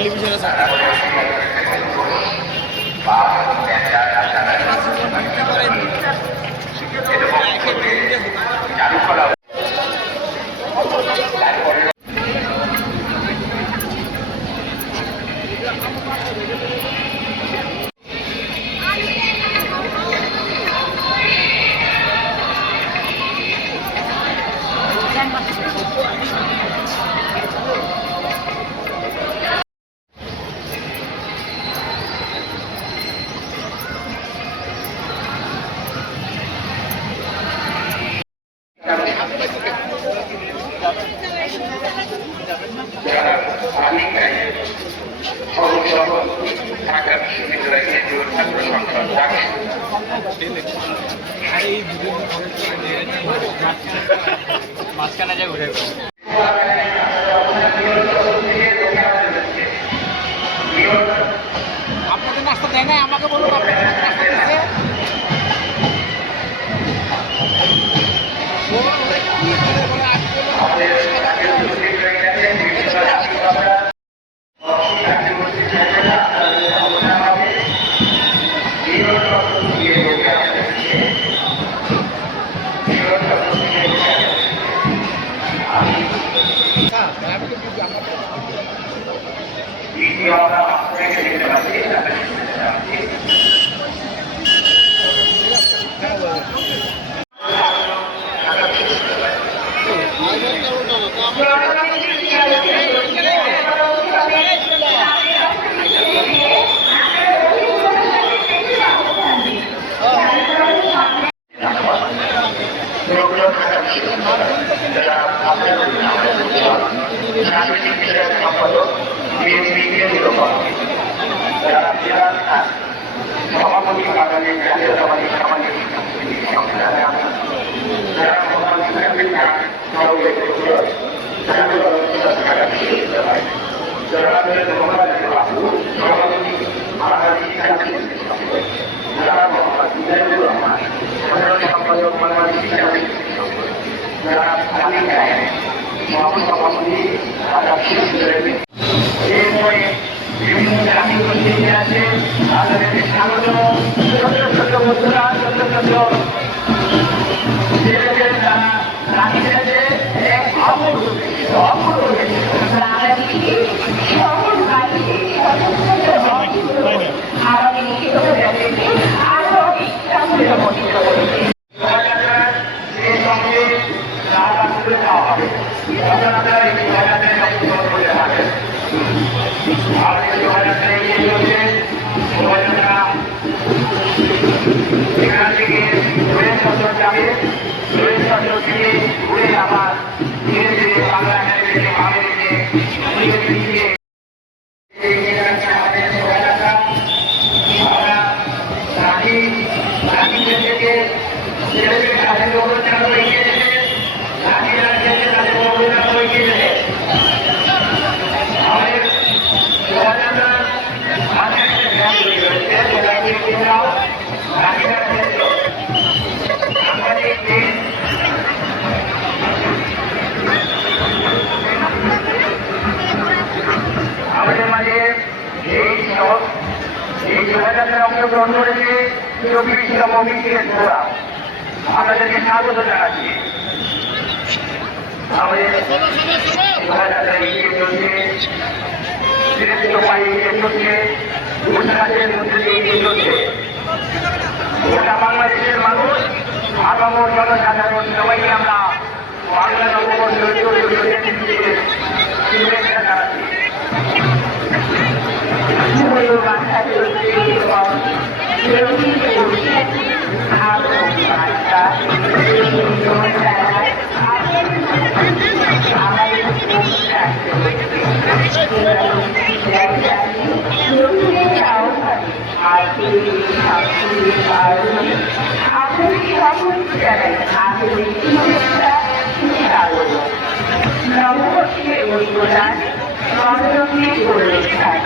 টেলিভিশনে মাঝখানে যা ঘুরে আপনাদের নাস্তা দেয় না, আমাকে বলুন আপনাদের নাস্তা দিচ্ছে। সভাপতি বাঙালি জাতীয়তাবাদী সামাজিক বিভিন্ন জাতীয় গোষ্ঠী আছে তাদের স্বাগত। ছোট ছোট বন্ধুরা, ছোট ছোট ছেলেদের তারা রাখিয়েছে এক অপূর্ব এখান থেকে ঘুরে সদর যাবে, ঘুরে সদর থেকে ঘুরে আবার ধীরে ধীরে বাংলা একাডেমিতে আমাদের দিয়ে আমরা রাখি থেকে ছেলেদের তাদের অবস্থান করে গিয়ে যেতে, রাখিরা যেতে তাদের অবস্থান করে গিয়ে যেতে আমাদের শোভাযাত্রার মাঝে একটা গ্রাম তৈরি হয়েছে, সেটাকে কেন্দ্রাও রাখিরা ক্ষেত্র সাংবাদিক দিন আমাদের মাঝে এই শোভাযাত্রায় অংশগ্রহণ করেছে 24তম বিশেষ ফোরাম। আপনাদেরকে স্বাগত জানাচ্ছি। আমাদের শোভাযাত্রা এগিয়ে চলছে, শ্রেষ্ঠ পায়ে এগিয়ে চলছে, উৎসাহের মধ্যে দিয়ে এগিয়ে চলছে। গোটা বাংলাদেশের মানুষ, আগামী জনসাধারণ সবাইকে আমরা বাংলা নববর্ষের শুভেচ্ছা জানাচ্ছি। নববর্ষের উদ্বোধন রণরঙ্গে পরিবেশন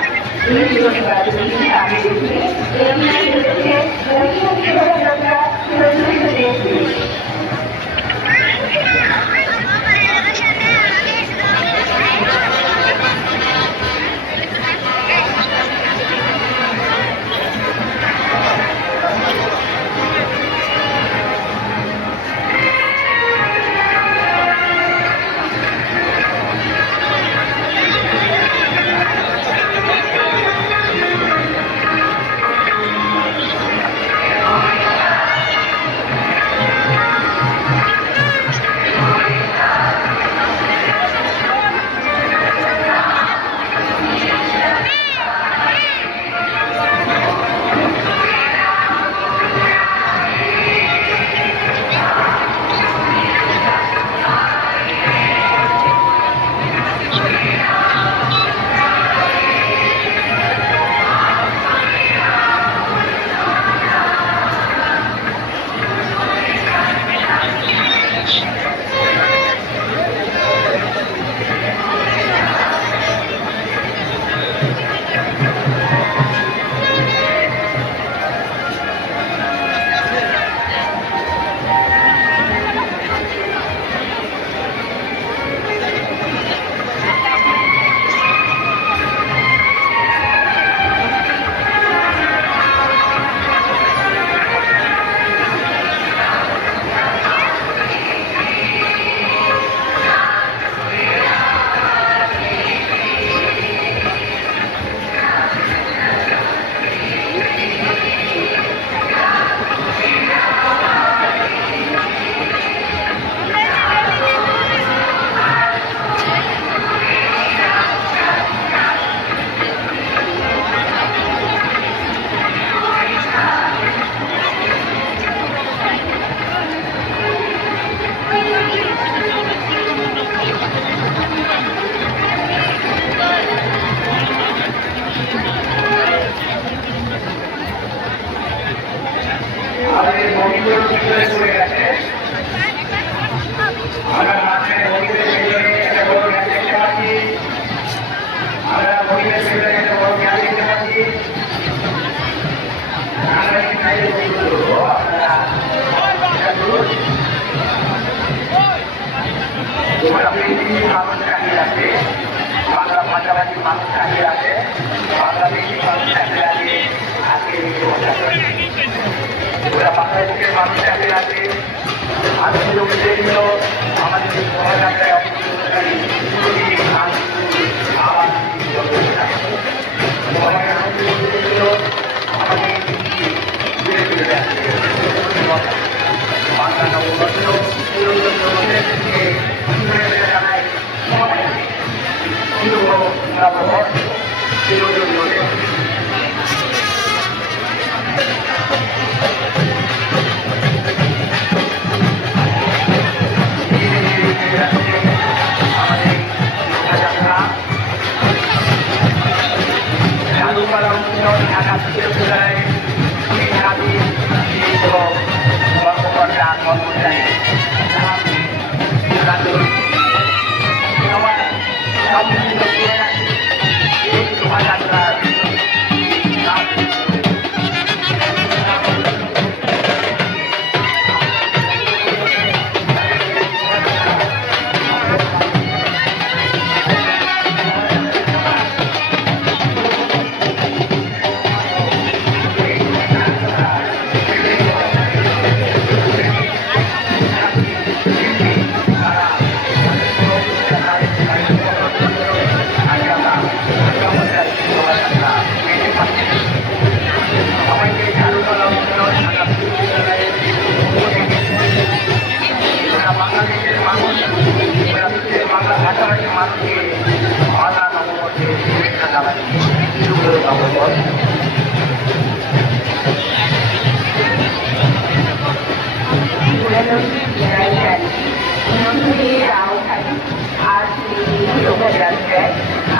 ওরা পৃথিবীর মানুষ কাটিয়ে আছে, বাংলা ভাষাভাষীর মানুষ কাটিয়ে আছে, বাংলাদেশি মানুষ কাটিয়ে আছে, আজকে ওরা বাংলাদেশের মানুষ কাটিয়ে আছে। আজকের উদ্দেশ্য আমাদের শোভাযাত্রায় অংশগ্রহণকারী আবার বাংলা নববর্ষ চালুকলা উন্নয়ন ঢাকা বিশ্ববিদ্যালয় শিক্ষার্থী কর্মকর্তা কর্মচারী সম্মিলিত এই শোভাযাত্রার বাংলাদেশের মানুষ বাংলা ভাষাভাষীর মানুষকে বাংলা নববর্ষে শুভেচ্ছা জানাচ্ছি। শুভ নববর্ষ।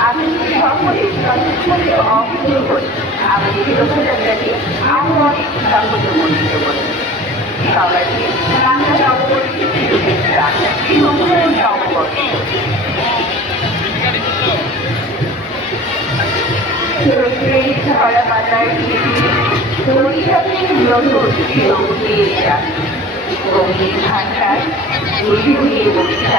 আমি সকলের সঙ্গে অভিযোগ করি, আমি শোভাযাত্রাকে আরো অনেক সংগঠনমণ্ডিত করি। সবাইকে বাংলা নববর্ষের শুভেচ্ছা, শুভ নববর্ষ। ধরা পাতায় বৈশাখের নতুন রঙিন ভাষায় বৈশাখ